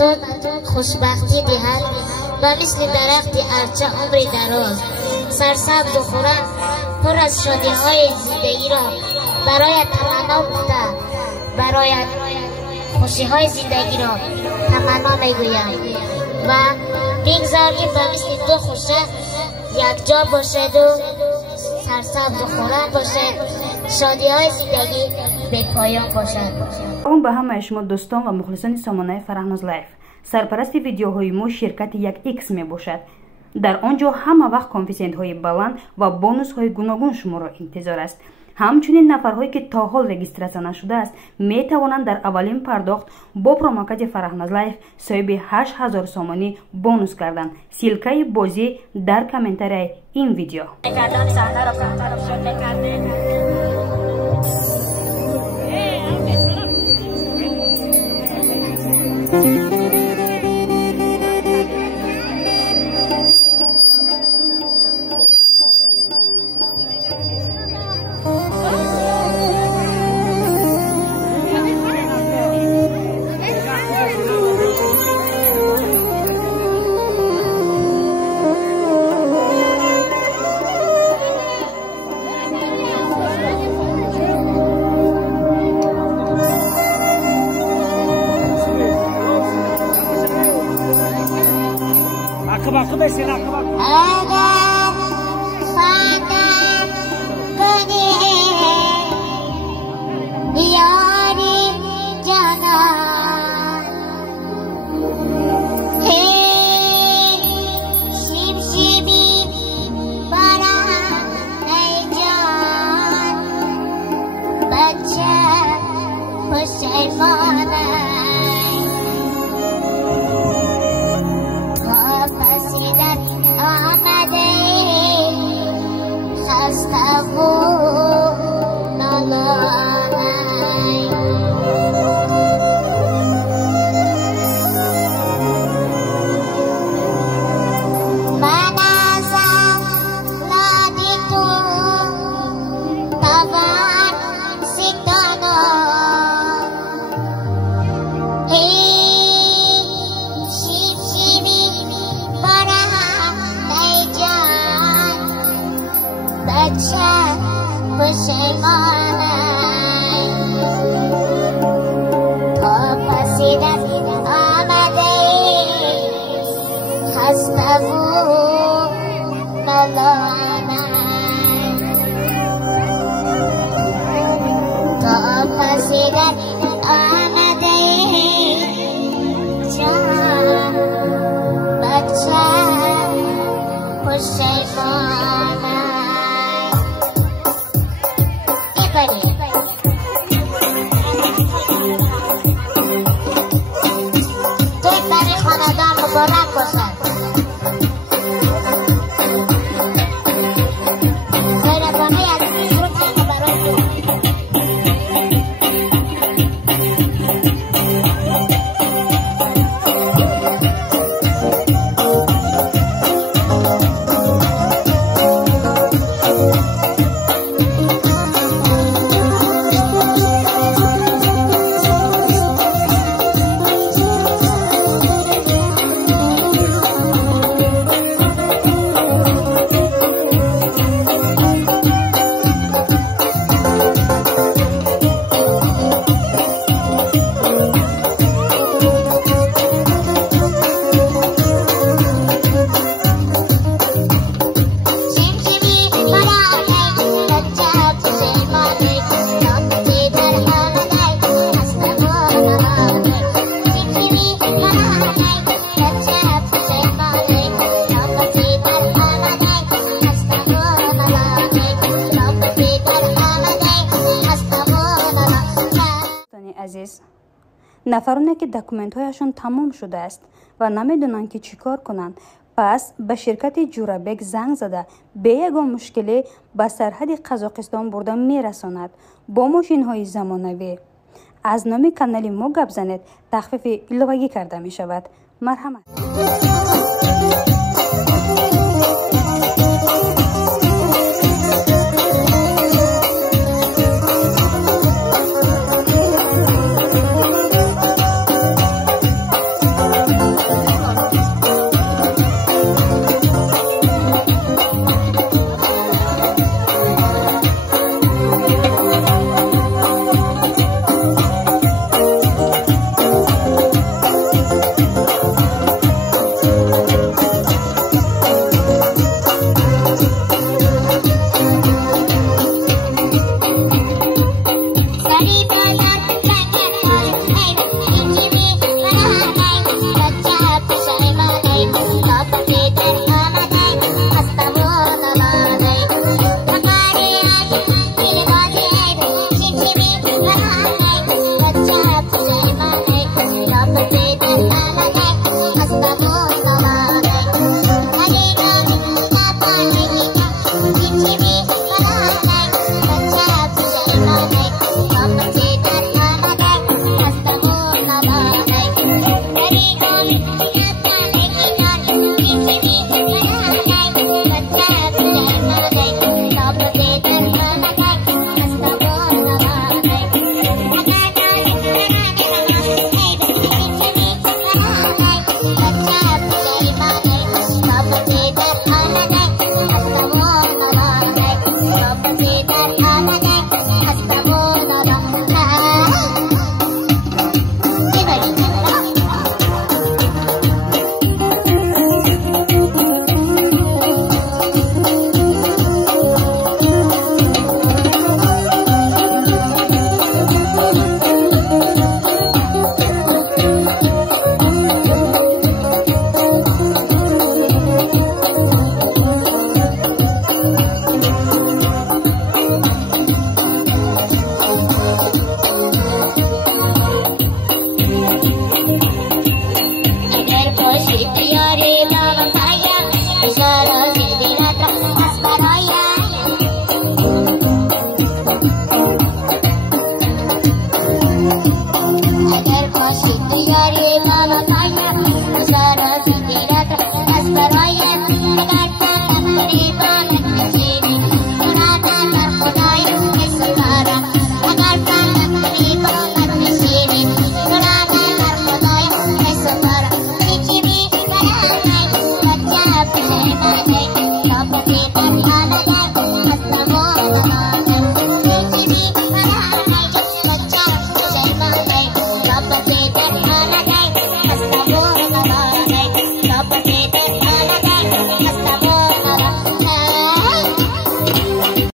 تو خوشبختی دهد و مثل درخت ارچه عمر دراز سرسبز و خورم پر از شادی های زندگی را برایت تمنا بوده، برایت خوشی های زندگی را تمنا میگویم و بگذار که به مثل تو خوشه یک جا باشد و سرسبز و خورم باشد، شادی های زندگی به پایان باشد. اون به همه شما دوستان و مخلصان سامانه فرهناز لایف. سرپرست ویدیوهای ما شرکت یک ایکس می باشد. در آنجا همه وقت کانفیسنت های بلند و بونوس های گوناگون شما را انتظار است. همچنین نفرهایی که تا حال رجیستراسیون نشده است می توانند در اولین پرداخت با پروموکد فرهناز لایف صاحب 8000 سامانی بونوس کردن. سیلکه بازی در کامنتاری این ویدیو. نفرانی که دکومنت هایشون تمام شده است و نمیدونن که چیکار کنند، پس به شرکت جورابک زنگ زده به یگان مشکلی به سرحد قزاقستان برده میرساند با ماشین های زمانوی. از نام کانال ما گپ زنید، تخفیف ایلوگی کرده می شود. مرحمت. بیگانه